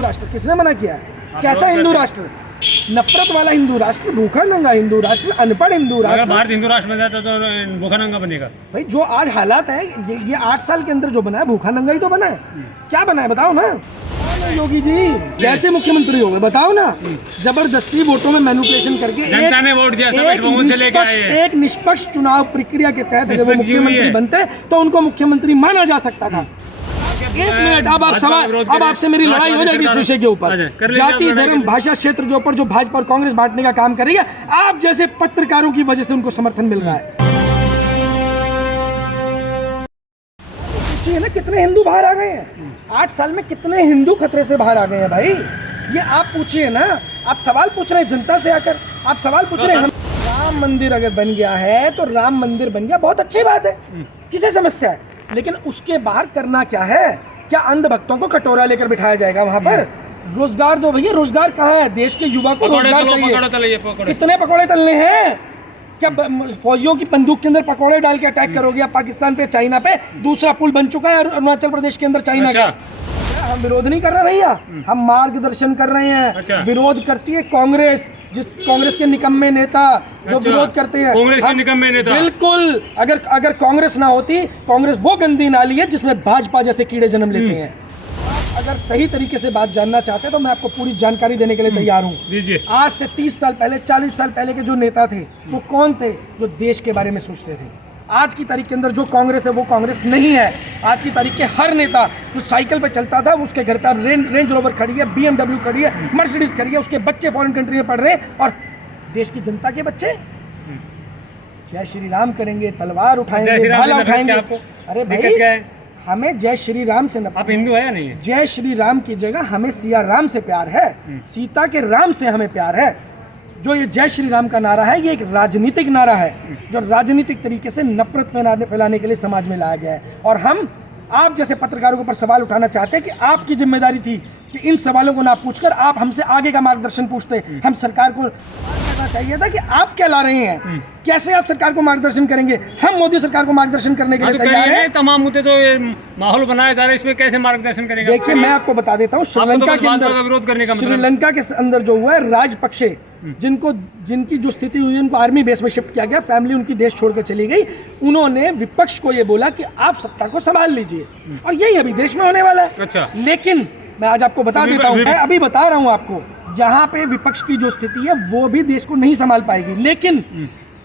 हिंदू राष्ट्र? किसने मना किया है? कैसा हिंदू राष्ट्र? नफरत वाला हिंदू राष्ट्र, भूखा नंगा हिंदू राष्ट्र, अनपढ़ हिंदू राष्ट्र। भारत हिंदू राष्ट्र बन जाता तो भूखा नंगा बनेगा भाई जो आज हालात है, ये 8 साल के अंदर जो बना है, भूखा नंगा ही तो बना है। क्या बना है बताओ ना योगी जी, कैसे मुख्यमंत्री हो गए बताओ ना? जबरदस्ती वोटों में मैनिपुलेशन करके जनता ने वोट दिया, एक निष्पक्ष चुनाव प्रक्रिया के तहत अगर वो मुख्यमंत्री बनते तो उनको मुख्यमंत्री माना जा सकता था। एक मिनट, अब आपसे मेरी लड़ाई हो जाएगी इस विषय के ऊपर। जाति धर्म भाषा क्षेत्र के ऊपर जो भाजपा और कांग्रेस बांटने का काम कर रही है, आप जैसे पत्रकारों की वजह से उनको समर्थन मिल रहा है। पूछिए ना कितने हिंदू बाहर आ गए हैं 8 साल में, कितने हिंदू खतरे से बाहर आ गए हैं भाई। ये आप पूछिए ना, आप सवाल पूछ रहे हैं जनता से आकर, आप सवाल पूछ रहे हैं। राम मंदिर अगर बन गया है तो राम मंदिर बन गया, बहुत अच्छी बात है, किसे समस्या है। लेकिन उसके बाहर करना क्या है? क्या अंधभक्तों को कटोरा लेकर बिठाया जाएगा वहां पर? रोजगार दो भैया, रोजगार कहाँ है? देश के युवा को रोजगार चाहिए। कितने पकौड़े तलने हैं? क्या फौजियों की बंदूक के अंदर पकौड़े डाल के अटैक करोगे आप पाकिस्तान पे, चाइना पे? दूसरा पुल बन चुका है अरुणाचल प्रदेश के अंदर चाइना का। हम विरोध नहीं कर रहे भैया, हम मार्गदर्शन कर रहे हैं। विरोध करती है कांग्रेस, जिस कांग्रेस के निकम्मे नेता जो विरोध करते हैं, कांग्रेस के निकम्मे नेता। बिल्कुल, अगर कांग्रेस ना होती, कांग्रेस वो गंदी नाली है जिसमें भाजपा जैसे कीड़े जन्म लेते हैं। अगर सही तरीके से बात जानना चाहते हैं तो मैं आपको पूरी जानकारी देने के लिए तैयार हूँ। आज से 30 साल पहले, 40 साल पहले के जो नेता थे वो कौन थे जो देश के बारे में सोचते थे? आज की तारीख के अंदर जो कांग्रेस है वो कांग्रेस नहीं है। आज की तारीख के हर नेता जो साइकिल पे चलता था, उसके घर पे रेंज रोवर खड़ी है, BMW खड़ी है, मर्सिडीज खड़ी है, उसके बच्चे फॉरेन कंट्री में पढ़ रहे हैं, और देश की जनता के बच्चे जय श्री राम करेंगे, तलवार उठाएंगे, भाला उठाएंगे। अरे भाई, हमें जय श्री राम से नफरत। आप हिंदू है या नहीं है? जय श्री राम की जगह हमें सिया राम से प्यार है, सीता के राम से हमें प्यार है। जो ये जय श्री राम का नारा है, ये एक राजनीतिक नारा है जो राजनीतिक तरीके से नफरत फैलाने के लिए समाज में लाया गया है। और हम आप जैसे पत्रकारों के ऊपर सवाल उठाना चाहते हैं कि आपकी जिम्मेदारी थी कि इन सवालों को ना पूछकर आप हमसे आगे का मार्गदर्शन पूछते। हम सरकार को कहना चाहिए था कि आप क्या ला रहे हैं, कैसे आप सरकार को मार्गदर्शन करेंगे। हम मोदी सरकार को मार्गदर्शन करने के लिए तैयार हैं। तमाम मुद्दे तो माहौल बनाया जा रहा है, इसमें कैसे मार्गदर्शन करेंगे? देखिए, मैं आपको बता देता हूँ, श्रीलंका के अंदर विरोध करने का श्रीलंका के अंदर जो हुआ है, राजपक्षे जिनकी जो स्थिति हुई, उनको आर्मी बेस में शिफ्ट किया गया, फैमिली उनकी देश छोड़कर चली गई। उन्होंने विपक्ष को ये बोला कि आप सत्ता को संभाल लीजिए, और यही अभी देश में होने वाला है। अच्छा। लेकिन मैं आज आपको बता देता हूँ, मैं अभी बता रहा हूँ आपको, यहाँ पे विपक्ष की जो स्थिति है वो भी देश को नहीं संभाल पाएगी। लेकिन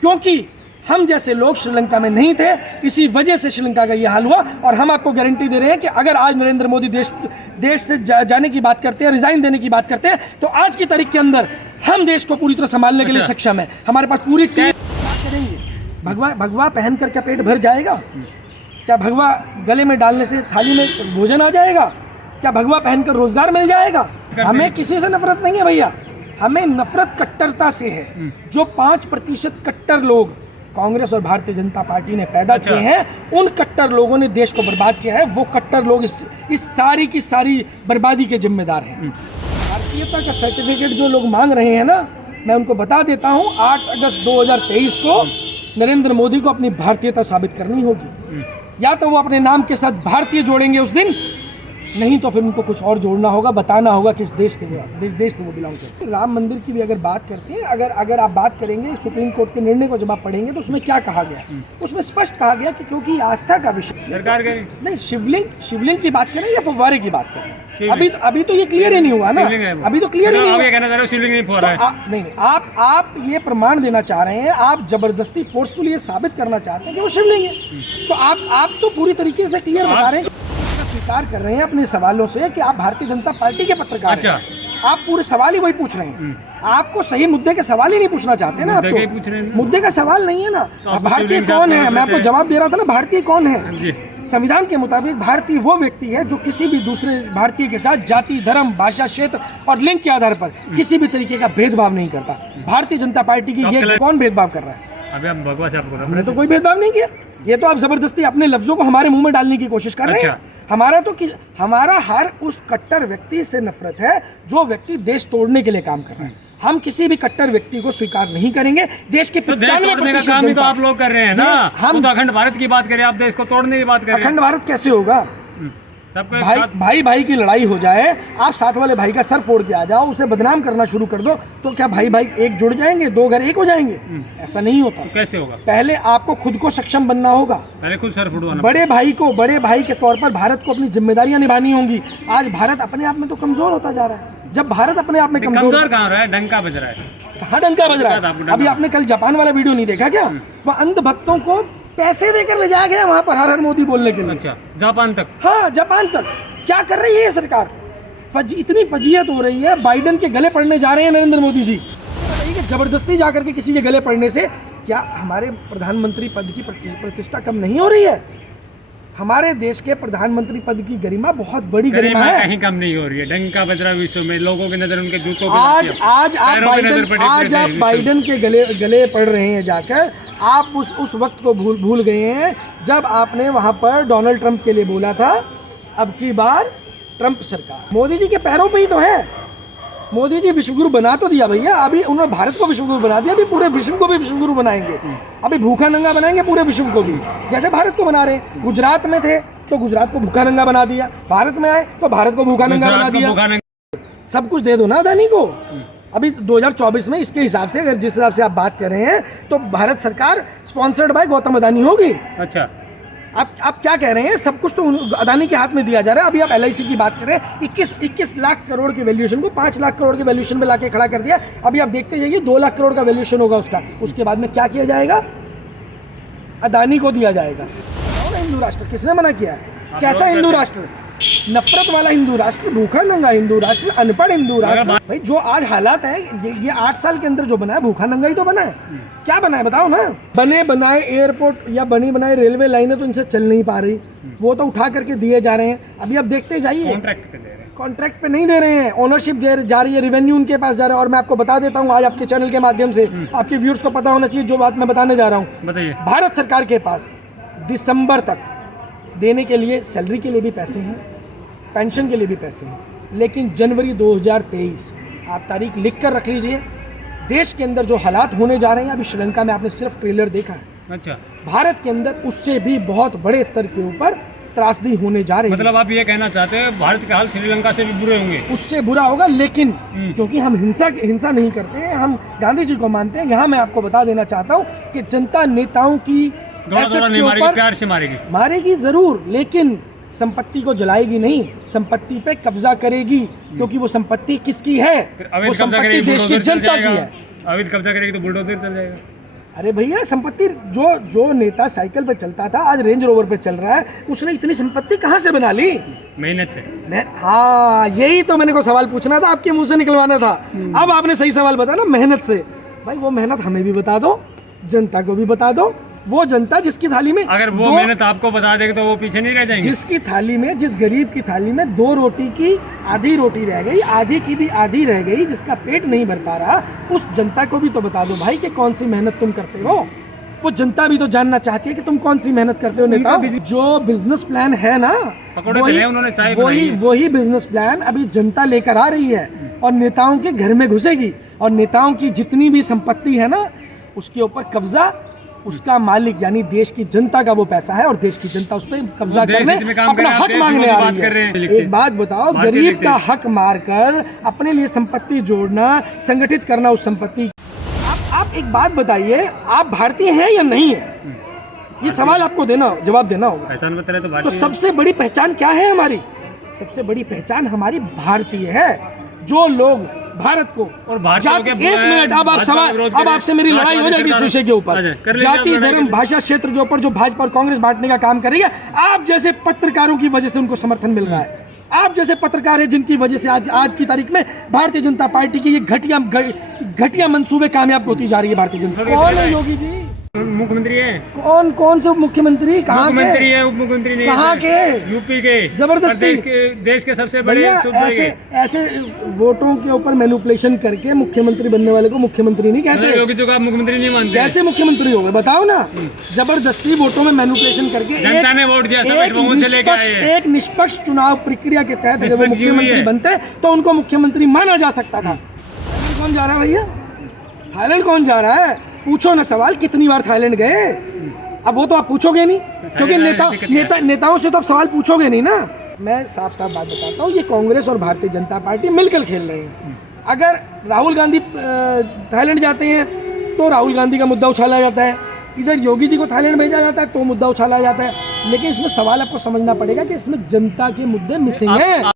क्योंकि हम जैसे लोग श्रीलंका में नहीं थे, इसी वजह से श्रीलंका का ये हाल हुआ। और हम आपको गारंटी दे रहे हैं कि अगर आज नरेंद्र मोदी देश से जाने की बात करते हैं, रिजाइन देने की बात करते हैं, तो आज की तारीख के अंदर हम देश को पूरी तरह संभालने के लिए सक्षम है। हमारे पास पूरी टीम करेंगे। भगवा पहन कर क्या पेट भर जाएगा? क्या भगवा गले में डालने से थाली में भोजन आ जाएगा? क्या भगवा पहनकर रोजगार मिल जाएगा? हमें किसी से नफरत नहीं है भैया, हमें नफरत कट्टरता से है। जो 5% कट्टर लोग कांग्रेस और भारतीय जनता पार्टी ने पैदा किए हैं, उन कट्टर लोगों ने देश को बर्बाद किया है। वो कट्टर लोग इस सारी की सारी बर्बादी के जिम्मेदार हैं। भारतीयता का सर्टिफिकेट जो लोग मांग रहे हैं ना, मैं उनको बता देता हूँ, 8 अगस्त 2023 को नरेंद्र मोदी को अपनी भारतीयता साबित करनी होगी। या तो वो अपने नाम के साथ भारतीय जोड़ेंगे उस दिन, नहीं तो फिर उनको कुछ और जोड़ना होगा, बताना होगा कि इस देश से वो बिलोंग करते हैं। राम मंदिर की भी अगर बात करते हैं, अगर आप बात करेंगे सुप्रीम कोर्ट के निर्णय को जब आप पढ़ेंगे तो उसमें क्या कहा गया, उसमें स्पष्ट कहा गया कि क्योंकि आस्था का विषय सरकार के नहीं, शिवलिंग की बात करें या फव्वारे की बात करें, अभी तो ये क्लियर ही नहीं हुआ ना, अभी तो क्लियर ही नहीं हुआ। शिवलिंग नहीं फव्वारा है। नहीं, आप ये प्रमाण देना चाह रहे हैं, आप जबरदस्ती फोर्सफुली ये साबित करना चाहते हैं कि वो शिवलिंग है। तो आप तो पूरी तरीके से क्लियर बता रहे हैं, स्वीकार कर रहे हैं अपने सवालों से कि आप भारतीय जनता पार्टी के पत्रकार हैं। आप पूरे सवाल ही वही पूछ रहे हैं, आपको सही मुद्दे के सवाल ही नहीं पूछना चाहते ना। आपको मुद्दे का सवाल नहीं है ना, भारतीय कौन है? मैं आपको जवाब दे रहा था ना, भारतीय कौन है? संविधान के मुताबिक भारतीय वो व्यक्ति है जो किसी भी दूसरे भारतीय के साथ जाति धर्म भाषा क्षेत्र और लिंग के आधार पर किसी भी तरीके का भेदभाव नहीं करता। भारतीय जनता पार्टी की ये कौन भेदभाव कर रहा है? अभी हम भगवा से आपको हमने तो कोई भेदभाव नहीं किया। ये तो आप जबरदस्ती अपने लफ्जों को हमारे मुंह में डालने की कोशिश कर रहे हैं। हमारा हर उस कट्टर व्यक्ति से नफरत है जो व्यक्ति देश तोड़ने के लिए काम कर रहा है। हम किसी भी कट्टर व्यक्ति को स्वीकार नहीं करेंगे। देश के 95% काम ही तो आप लोग कर रहे हैं ना। हम तो अखंड भारत की बात करें, आप देश को तोड़ने की बात करें। अखंड भारत कैसे होगा? सबको एक भाई साथ भाई भाई की लड़ाई हो जाए, आप साथ वाले भाई का सर फोड़ के आ जाओ, उसे बदनाम करना शुरू कर दो, तो क्या भाई भाई एक जुड़ जाएंगे, दो घर एक हो जाएंगे? ऐसा नहीं होता। तो कैसे होगा? पहले आपको खुद को सक्षम बनना होगा। पहले खुद सर फुटवाना। बड़े भाई के तौर पर भारत को अपनी जिम्मेदारियां निभानी होंगी। आज भारत अपने आप में तो कमजोर होता जा रहा है। जब भारत अपने आप में कमजोर कहाँ हो रहा है? डंका बज रहा है। कहाँ डंका बज रहा है? अभी आपने कल जापान वाला वीडियो नहीं देखा क्या? वह अंध भक्तों को पैसे देकर ले जाया गया वहां पर हर हर मोदी बोलने के लिए। अच्छा, जापान तक? हाँ, जापान तक। क्या कर रही है ये सरकार? इतनी फजीहत हो रही है, बाइडन के गले पड़ने जा रहे हैं नरेंद्र मोदी जी। बताइए कि जबरदस्ती जाकर के किसी के गले पड़ने से क्या हमारे प्रधानमंत्री पद की प्रतिष्ठा कम नहीं हो रही है? हमारे देश के प्रधानमंत्री पद की गरिमा बहुत बड़ी गरिमा है, कहीं कम नहीं हो रही है। डंका बज रहा है विश्व में, लोगों की नजर उनके जूतों पे आज लगती है। आज आप बाइडन के गले पड़ रहे हैं जाकर। आप उस वक्त को भूल गए हैं जब आपने वहां पर डोनाल्ड ट्रंप के लिए बोला था, अब की बार ट्रंप सरकार। मोदी जी के पैरों पे ही तो है। मोदी जी विश्वगुरु बना तो दिया भैया, अभी उन्होंने भारत को विश्वगुरु बना दिया, अभी पूरे विश्व को भी विश्वगुरु बनाएंगे। अभी भूखा नंगा बनाएंगे पूरे विश्व को भी, जैसे भारत को बना रहे हैं। गुजरात में थे तो गुजरात को भूखा नंगा बना दिया, भारत में आए तो भारत को भूखा नंगा बना दिया। सब कुछ दे दो ना अदानी को। अभी 2024 में इसके हिसाब से, अगर जिस हिसाब से आप बात कर रहे हैं, तो भारत सरकार स्पॉन्सर्ड बाय गौतम अदानी होगी। अच्छा, आप क्या कह रहे हैं? सब कुछ तो अदानी के हाथ में दिया जा रहा है। अभी आप LIC की बात कर रहे हैं, 21 लाख करोड़ के वैल्यूएशन को 5 लाख करोड़ के वैल्यूएशन पे लाके खड़ा कर दिया। अभी आप देखते जाइए 2 लाख करोड़ का वैल्यूएशन होगा उसका। उसके बाद में क्या किया जाएगा? अदानी को दिया जाएगा। और हिंदू राष्ट्र किसने मना किया? कैसा हिंदू राष्ट्र? नफरत वाला हिंदू राष्ट्र, भूखा नंगा हिंदू राष्ट्र, अनपढ़ हिंदू राष्ट्र। भाई जो आज हालात है, ये 8 साल के अंदर जो बना है, भूखा नंगा ही तो बना है। क्या बना है बताओ ना? बने बनाए एयरपोर्ट या बनी बनाए रेलवे लाइनें तो इनसे चल नहीं पा रही, वो तो उठा करके दिए जा रहे हैं। अभी आप देखते जाइए, कॉन्ट्रैक्ट पे नहीं दे रहे हैं, ओनरशिप जा रही है, रेवेन्यू उनके पास जा रहा है। और मैं आपको बता देता हूँ आज आपके चैनल के माध्यम से, आपके व्यूअर्स को पता होना चाहिए जो बात मैं बताने जा रहा हूँ। बताइए। भारत सरकार के पास दिसंबर तक देने के लिए सैलरी के लिए भी पैसे हैं, पेंशन के लिए भी पैसे हैं, लेकिन जनवरी 2023 आप तारीख लिख कर रख लीजिए। देश के अंदर जो हालात होने जा रहे हैं, अभी श्रीलंका में आपने सिर्फ ट्रेलर देखा है। अच्छा, भारत के अंदर उससे भी बहुत बड़े स्तर के ऊपर त्रासदी होने जा रही है। मतलब आप ये कहना चाहते हैं भारत के हाल श्रीलंका से भी बुरे होंगे? उससे बुरा होगा, लेकिन क्योंकि हम हिंसा नहीं करते हैं, हम गांधी जी को मानते हैं। यहाँ मैं आपको बता देना चाहता हूँ कि जनता नेताओं की नहीं मारेगी, प्यार से मारेगी जरूर, लेकिन संपत्ति को जलाएगी नहीं, संपत्ति पे कब्जा करेगी। क्योंकि वो संपत्ति किसकी है? वो संपत्ति देश की जनता की है। अवैध कब्जा करेगी तो बुलडोजर चल जाएगा। अरे भैया, संपत्ति जो नेता साइकिल पे चलता था आज रेंज रोवर पे चल रहा है, उसने इतनी संपत्ति कहाँ से बना ली? मेहनत से। हाँ, यही तो मैंने को सवाल पूछना था, आपके मुंह से निकलवाना था। अब आपने सही सवाल बताया ना, मेहनत से। भाई वो मेहनत हमें भी बता दो, जनता को भी बता दो। वो जनता जिसकी थाली में, अगर वो मेहनत आपको बता देगी तो वो पीछे नहीं रह जाएंगे। जिसकी थाली में, जिस गरीब की थाली में 2 रोटी की आधी रोटी रह गई, आधी की भी आधी रह गई, जिसका पेट नहीं भर पा रहा, उस जनता को भी तो बता दो भाई कि कौन सी मेहनत तुम करते हो। वो जनता भी तो जानना चाहती है कि तुम कौन सी मेहनत करते हो नेता। जो बिजनेस प्लान है ना, वही बिजनेस प्लान अभी जनता लेकर आ रही है और नेताओं के घर में घुसेगी। और नेताओं की जितनी भी संपत्ति है ना, उसके ऊपर कब्जा उसका मालिक यानी देश की जनता का वो पैसा है, और देश की जनता उस पर कब्जा करने, अपना हक मांगने आ रही है। एक बात बताओ, गरीब का हक मारकर अपने लिए संपत्ति जोड़ना, संगठित करना उस संपत्ति। आप एक बात बताइए, आप भारतीय हैं या नहीं है? ये सवाल आपको जवाब देना होगा। पहचान बता रहे तो सबसे बड़ी पहचान क्या है हमारी? सबसे बड़ी पहचान हमारी भारतीय है। जो लोग भारत को और एक मिनट, अब आपसे मेरी लड़ाई हो जाएगी इस विषय के ऊपर। जाति, धर्म, भाषा, क्षेत्र के ऊपर जो भाजपा और कांग्रेस बांटने का काम कर रही है, आप जैसे पत्रकारों की वजह से उनको समर्थन मिल रहा है। आप जैसे पत्रकार हैं जिनकी वजह से आज की तारीख में भारतीय जनता पार्टी की ये घटिया मंसूबे कामयाब होती जा रही है। भारतीय जनता कौन है? योगी जी मुख्यमंत्री है। कौन से मुख्यमंत्री? कहाँ मुख्यमंत्री है? उप मुख्यमंत्री नहीं? कहाँ के? यूपी के। जबरदस्ती देश के सबसे बड़े ऐसे वोटों के ऊपर मैनिपुलेशन करके मुख्यमंत्री बनने वाले को मुख्यमंत्री नहीं कहते। योगी जी को आप मुख्यमंत्री नहीं मानते? कैसे मुख्यमंत्री हो गए बताओ ना? जबरदस्ती वोटों में मैनिपुलेशन करके जनता ने वोट दिया, एक निष्पक्ष चुनाव प्रक्रिया के तहत अगर वो मुख्यमंत्री बनते तो उनको मुख्यमंत्री माना जा सकता था। कौन जा रहा है भैया? थाईलैंड कौन जा रहा है? पूछो ना सवाल, कितनी बार थाईलैंड गए? अब वो तो आप पूछोगे नहीं, क्योंकि नेताओं से तो आप सवाल पूछोगे नहीं ना। मैं साफ साफ बात बताता हूँ, ये कांग्रेस और भारतीय जनता पार्टी मिलकर खेल रहे हैं। अगर राहुल गांधी थाईलैंड जाते हैं तो राहुल गांधी का मुद्दा उछाला जाता है, इधर योगी जी को थाईलैंड भेजा जाता है तो मुद्दा उछाला जाता है। लेकिन इसमें सवाल आपको समझना पड़ेगा कि इसमें जनता के मुद्दे मिसिंग हैं।